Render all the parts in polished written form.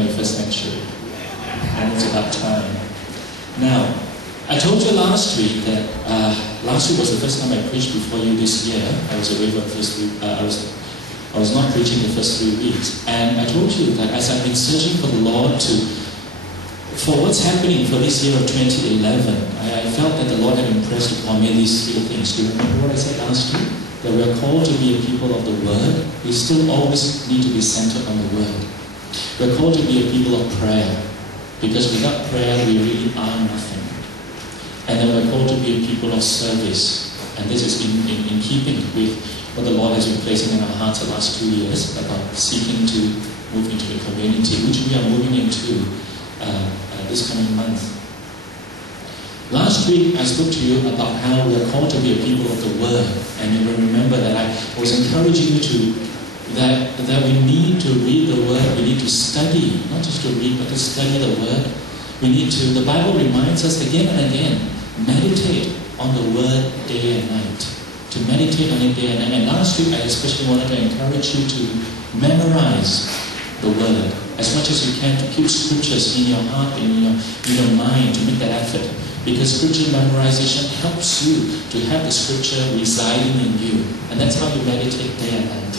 21st century. And it's about time. Now, I told you last week that last week was the first time I preached before you this year. I was away for the first week. I was not preaching the first 3 weeks. And I told you that as I've been searching for the Lord for what's happening for this year of 2011, I felt that the Lord had impressed upon me these 3 things. Do you remember what I said last week? That we are called to be a people of the Word. We still always need to be centered on the Word. We're called to be a people of prayer. Because without prayer, we really are nothing. And then we're called to be a people of service. And this is in keeping with what the Lord has been placing in our hearts the last 2 years about seeking to move into the community, which we are moving into this coming month. Last week, I spoke to you about how we are called to be a people of the Word. And you will remember that I was encouraging you that we need to read the Word, we need to study, not just to read, but to study the Word. The Bible reminds us again and again, meditate on the Word day and night. To meditate on it day and night. And last week, I especially wanted to encourage you to memorize the Word as much as you can, to keep scriptures in your heart, in your mind, to make that effort. Because scripture memorization helps you to have the scripture residing in you. And that's how you meditate day and night.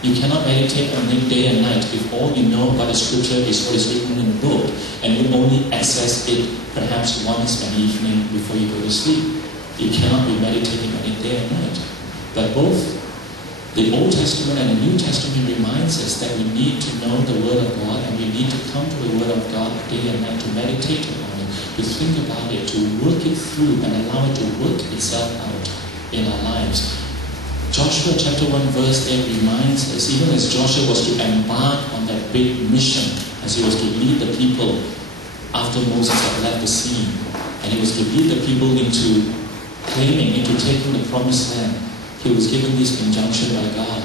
You cannot meditate on it day and night if all you know about the scripture is what is written in the book, and you only access it perhaps once an evening before you go to sleep. You cannot be meditating on it day and night. But both the Old Testament and the New Testament reminds us that we need to know the Word of God, and we need to come to the Word of God day and night to meditate on it, to think about it, to work it through and allow it to work itself out in our lives. Joshua chapter 1 verse 8 reminds us, even as Joshua was to embark on that big mission, as he was to lead the people after Moses had left the scene, and he was to lead the people into claiming, into taking the promised land, he was given this injunction by God: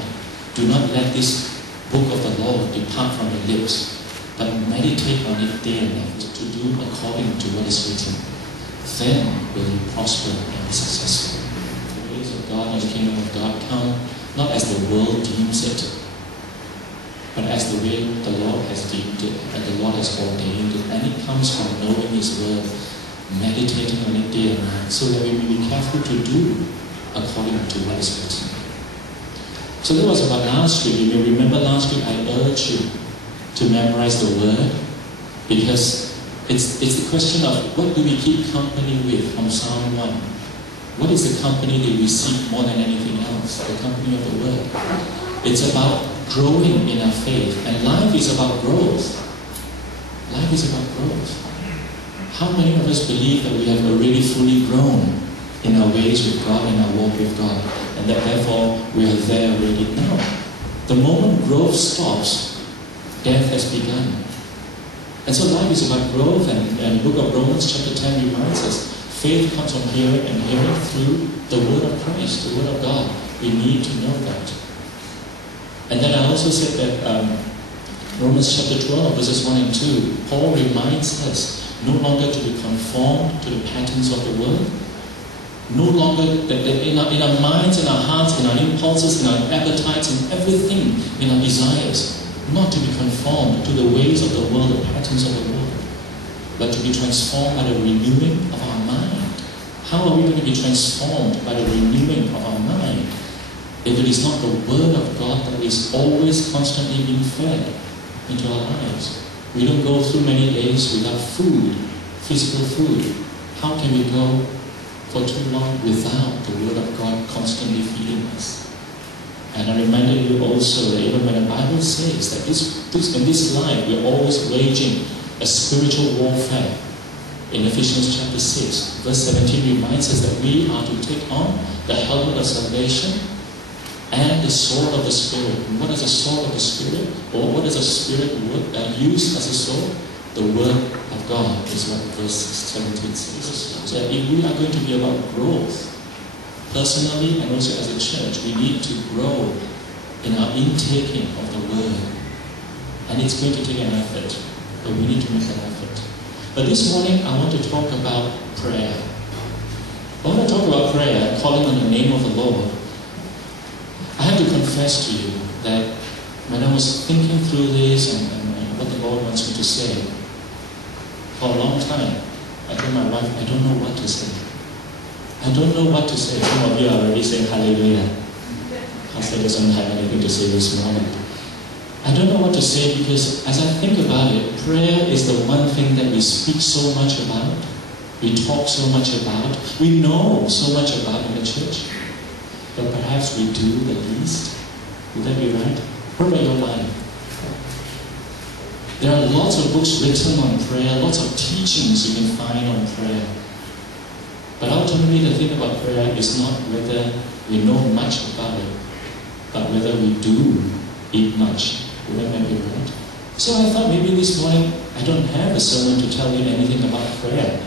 do not let this book of the law depart from your lips, but meditate on it day and night, to do according to what is written. Then will you prosper and be successful. The ways of God and the kingdom of God come not as the world deems it, but as the way the Lord has deemed it and the Lord has ordained it. And it comes from knowing His Word, meditating on it day and night, so that we may be careful to do according to what is written. So that was about last week. You may remember last week I urged you to memorize the Word, because it's the question of what do we keep company with from Psalm 1. What is the company that we seek more than anything else? The company of the Word. It's about growing in our faith, and life is about growth. Life is about growth. How many of us believe that we have already fully grown in our ways with God, in our walk with God, and that therefore we are there already? No. The moment growth stops, death has begun. And so life is about growth, and the book of Romans chapter 10 reminds us, faith comes from hearing, and hearing through the Word of Christ, the Word of God. We need to know that. And then I also said that Romans chapter 12, verses 1 and 2, Paul reminds us no longer to be conformed to the patterns of the world, no longer in our minds, in our hearts, in our impulses, in our appetites, in everything, in our desires, not to be conformed to the ways of the world, the patterns of the world, but to be transformed by the renewing of our mind. How are we going to be transformed by the renewing of our mind if it is not the Word of God that is always constantly being fed into our lives? We don't go through many days without food, physical food. How can we go for too long without the Word of God constantly feeding us? And I reminded you also that even when the Bible says that in this life we're always waging a spiritual warfare, in Ephesians chapter 6, verse 17 reminds us that we are to take on the helmet of salvation and the sword of the Spirit. And what is the sword of the Spirit? Or what does the Spirit use as a sword? The Word of God is what verse 17 says. So if we are going to be about growth, personally and also as a church, we need to grow in our intaking of the Word. And it's going to take an effort, but we need to make an effort. But this morning, I want to talk about prayer. I want to talk about prayer, calling on the name of the Lord. I have to confess to you that when I was thinking through this and what the Lord wants me to say. For a long time, I told my wife, I don't know what to say. I don't know what to say. Some of you are already saying hallelujah. Pastor doesn't have anything to say this morning. I don't know what to say because as I think about it, prayer is the one thing that we speak so much about, we talk so much about, we know so much about in the church, but perhaps we do the least. Would that be right? What about your life? There are lots of books written on prayer, lots of teachings you can find on prayer. But ultimately the thing about prayer is not whether we know much about it, but whether we do it much. Would that be right? So I thought maybe this morning I don't have a sermon to tell you anything about prayer.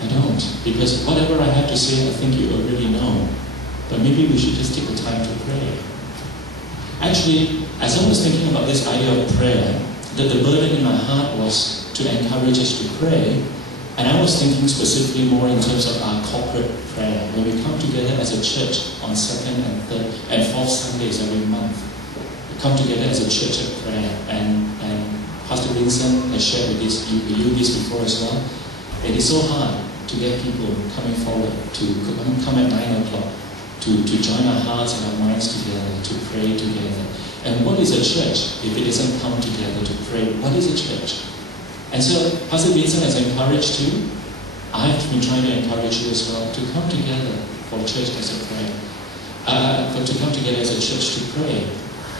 I don't, because whatever I have to say I think you already know. But maybe we should just take the time to pray. Actually, as I was thinking about this idea of prayer, that the burden in my heart was to encourage us to pray, and I was thinking specifically more in terms of our corporate prayer, when we come together as a church on 2nd and 3rd and 4th Sundays every month. We come together as a church of prayer, and Pastor Vincent has shared with you this before as well. It is so hard to get people coming forward to come at 9 o'clock to join our hearts and our minds together, to pray together. And what is a church if it doesn't come together to pray? What is a church? And so Pastor Vincent has encouraged you. I've been trying to encourage you as well to come together for church as a prayer. To come together as a church to pray.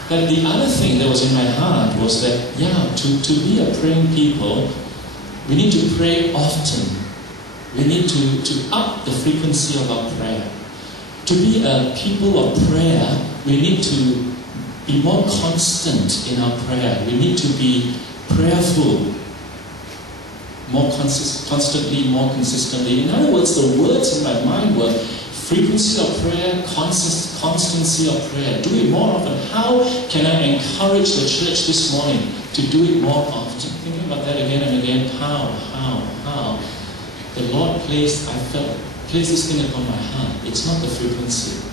But the other thing that was in my heart was that, to be a praying people, we need to pray often. We need to up the frequency of our prayer. To be a people of prayer, we need to be more constant in our prayer. We need to be prayerful more constantly, more consistently. In other words, the words in my mind were frequency of prayer, constancy of prayer. Do it more often. How can I encourage the church this morning to do it more often? Thinking about that again and again. How? The Lord placed this thing upon my heart. It's not the frequency.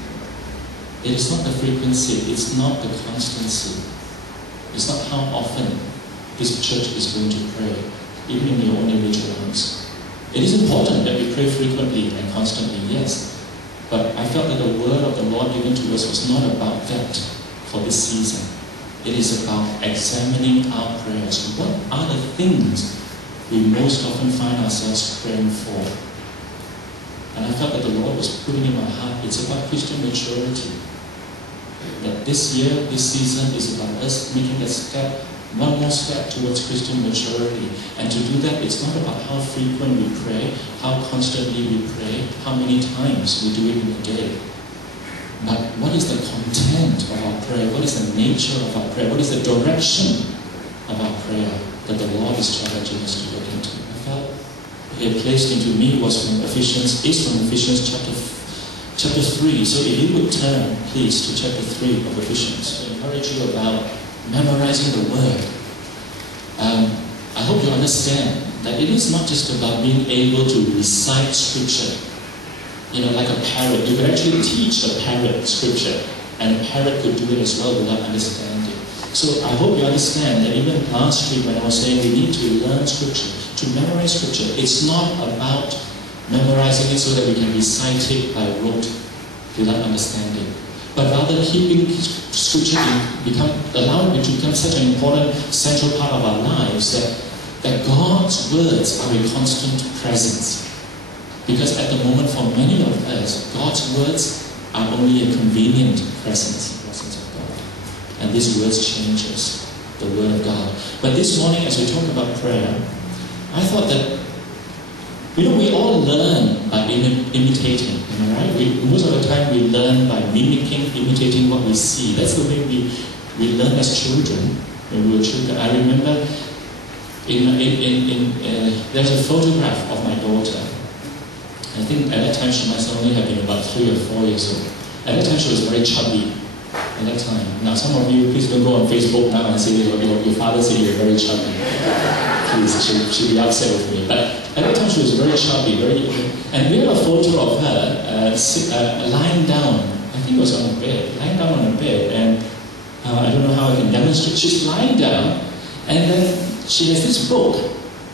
It is not the frequency. It's not the constancy. It's not how often this church is going to pray, even in your own individual lives. It is important that we pray frequently and constantly, yes. But I felt that the word of the Lord given to us was not about that for this season. It is about examining our prayers. What are the things we most often find ourselves praying for? And I felt that the Lord was putting in my heart, it's about Christian maturity. That this year, this season is about us making a step, one more step towards Christian maturity. And to do that, it's not about how frequent we pray, how constantly we pray, how many times we do it in a day. But what is the content of our prayer? What is the nature of our prayer? What is the direction of our prayer that the Lord is challenging us to look into? I felt He had placed into me is from Ephesians chapter 3. So if you would turn, please, to chapter 3 of Ephesians, to encourage you about memorizing the Word. I hope you understand that it is not just about being able to recite Scripture. Like a parrot. You could actually teach a parrot Scripture, and a parrot could do it as well without understanding. So I hope you understand that even last week when I was saying we need to learn Scripture, to memorize Scripture, it's not about memorizing it so that we can recite it by rote without understanding, but rather keeping Scripture allowing it to become such an important central part of our lives that God's words are a constant presence. Because at the moment for many of us, God's words are only a convenient presence, the presence of God. And these words change us, the Word of God. But this morning as we talk about prayer, I thought that we all learn by imitating, am I right? Most of the time we learn by mimicking, imitating what we see. That's the way we learn as children, when we were children. I remember there's a photograph of my daughter. I think at that time she must only have been about 3 or 4 years old. At that time she was very chubby. At that time. Now some of you, please don't go on Facebook now and say your father said you're very chubby. Please, she'll be upset with me. But at that time she was very chubby, and we had a photo of her lying down. I think it was lying down on a bed, and I don't know how I can demonstrate. She's lying down, And then she has this book.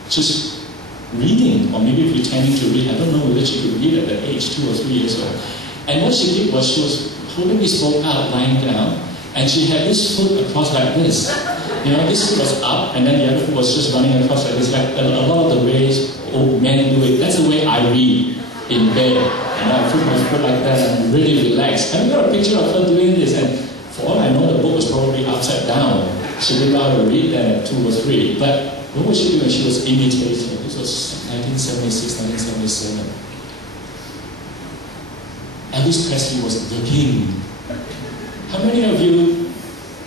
She's reading, or maybe pretending to read. I don't know whether she could read at that age, 2 or 3 years old. And what she did was she was holding this book out, lying down, and she had this foot across like this. You know, this foot was up, and then the other foot was just running across like this. Like a lot of the ways old men do it. That's the way I read in bed. And I put my foot like that and really relaxed. And we got a picture of her doing this, and for all I know, the book was probably upside down. She didn't know how to read that at 2 or 3. But what was she doing? She was imitating. This was 1976, 1977. Elvis Presley was the king. How many of you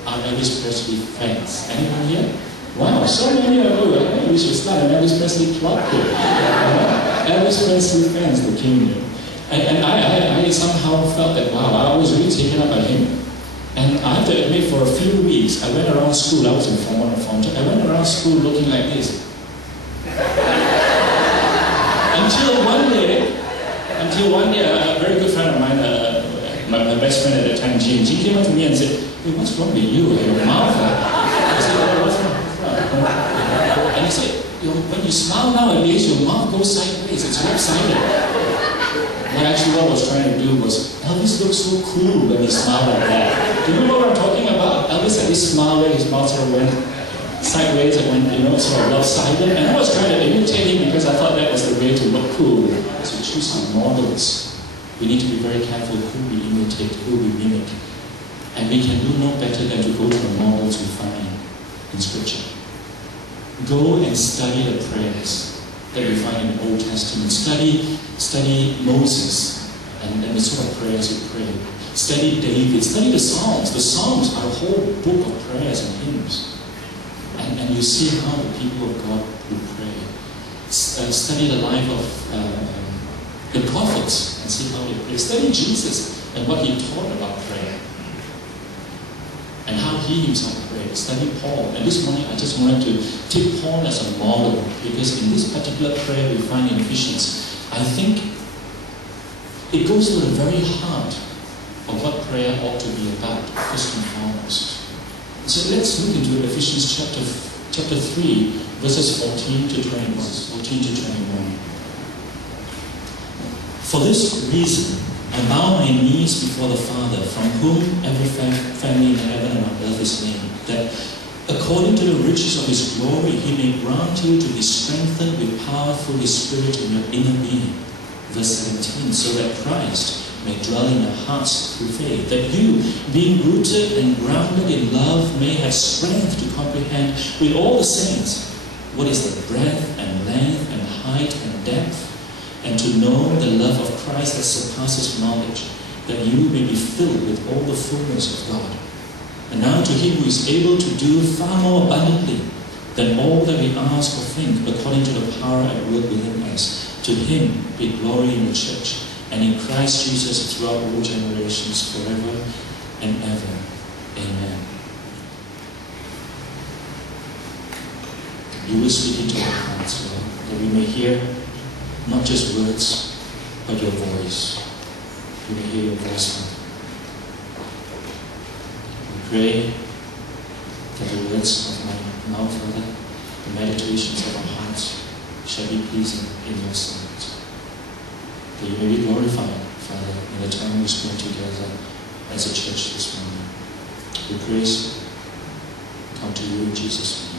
are Elvis Presley fans? Anyone here? Wow, so many of you. Maybe we should start an Elvis Presley club here. Elvis Presley fans, the king. And I somehow felt that, wow, I was really taken up by him. And I have to admit, for a few weeks, I went around school. I was in Form 1 and Form 2. I went around school looking like this. Until one day, a very good friend of mine, my best friend at the time, Jim came up to me and said, "Hey, what's wrong with you? Your mouth?" I said, "Oh, what's wrong? And he said, when you smile nowadays, your mouth goes sideways. It's lopsided." Well, actually, what I was trying to do was, Elvis looks so cool when he smiled like that. Do you know what I'm talking about? Elvis had this smile where his mouth sort of went sideways and went, sort of lopsided. And I was trying to imitate him because I thought that was the way to look cool. So choose our models. We need to be very careful who we imitate, who we mimic. And we can do no better than to go to the models we find in Scripture. Go and study the prayers that we find in the Old Testament. Study Moses and the sort of prayers he prayed. Study David. Study the Psalms. The Psalms are a whole book of prayers and hymns. And you see how the people of God would pray. Study the life of the prophets and see how they pray. Study Jesus and what he taught about prayer. And how he himself prayed. Study Paul. And this morning I just wanted to take Paul as a model, because in this particular prayer we find in Ephesians, I think it goes to the very heart of what prayer ought to be about, first and foremost. So let's look into Ephesians chapter 3, verses 14 to 21. 14 to 21. For this reason, I bow my knees before the Father, from whom every family in heaven and on earth is named, that according to the riches of his glory, he may grant you to be strengthened with power through his Spirit in your inner being. Verse 17, so that Christ may dwell in your hearts through faith, that you, being rooted and grounded in love, may have strength to comprehend with all the saints what is the breadth and length and height and depth, and to know the love of Christ that surpasses knowledge, that you may be filled with all the fullness of God. And now to him who is able to do far more abundantly than all that we ask or think, according to the power at work within us, to him be glory in the church and in Christ Jesus throughout all generations, forever and ever. Amen. You will speak into our hearts, Lord, that we may hear not just words, but your voice. We may hear your voice, Lord. We pray that the words of my mouth, Father, the meditations of our hearts shall be pleasing in your sight. That you may be glorified, Father, in the time we spend together as a church this morning. We praise, come to you in Jesus' name.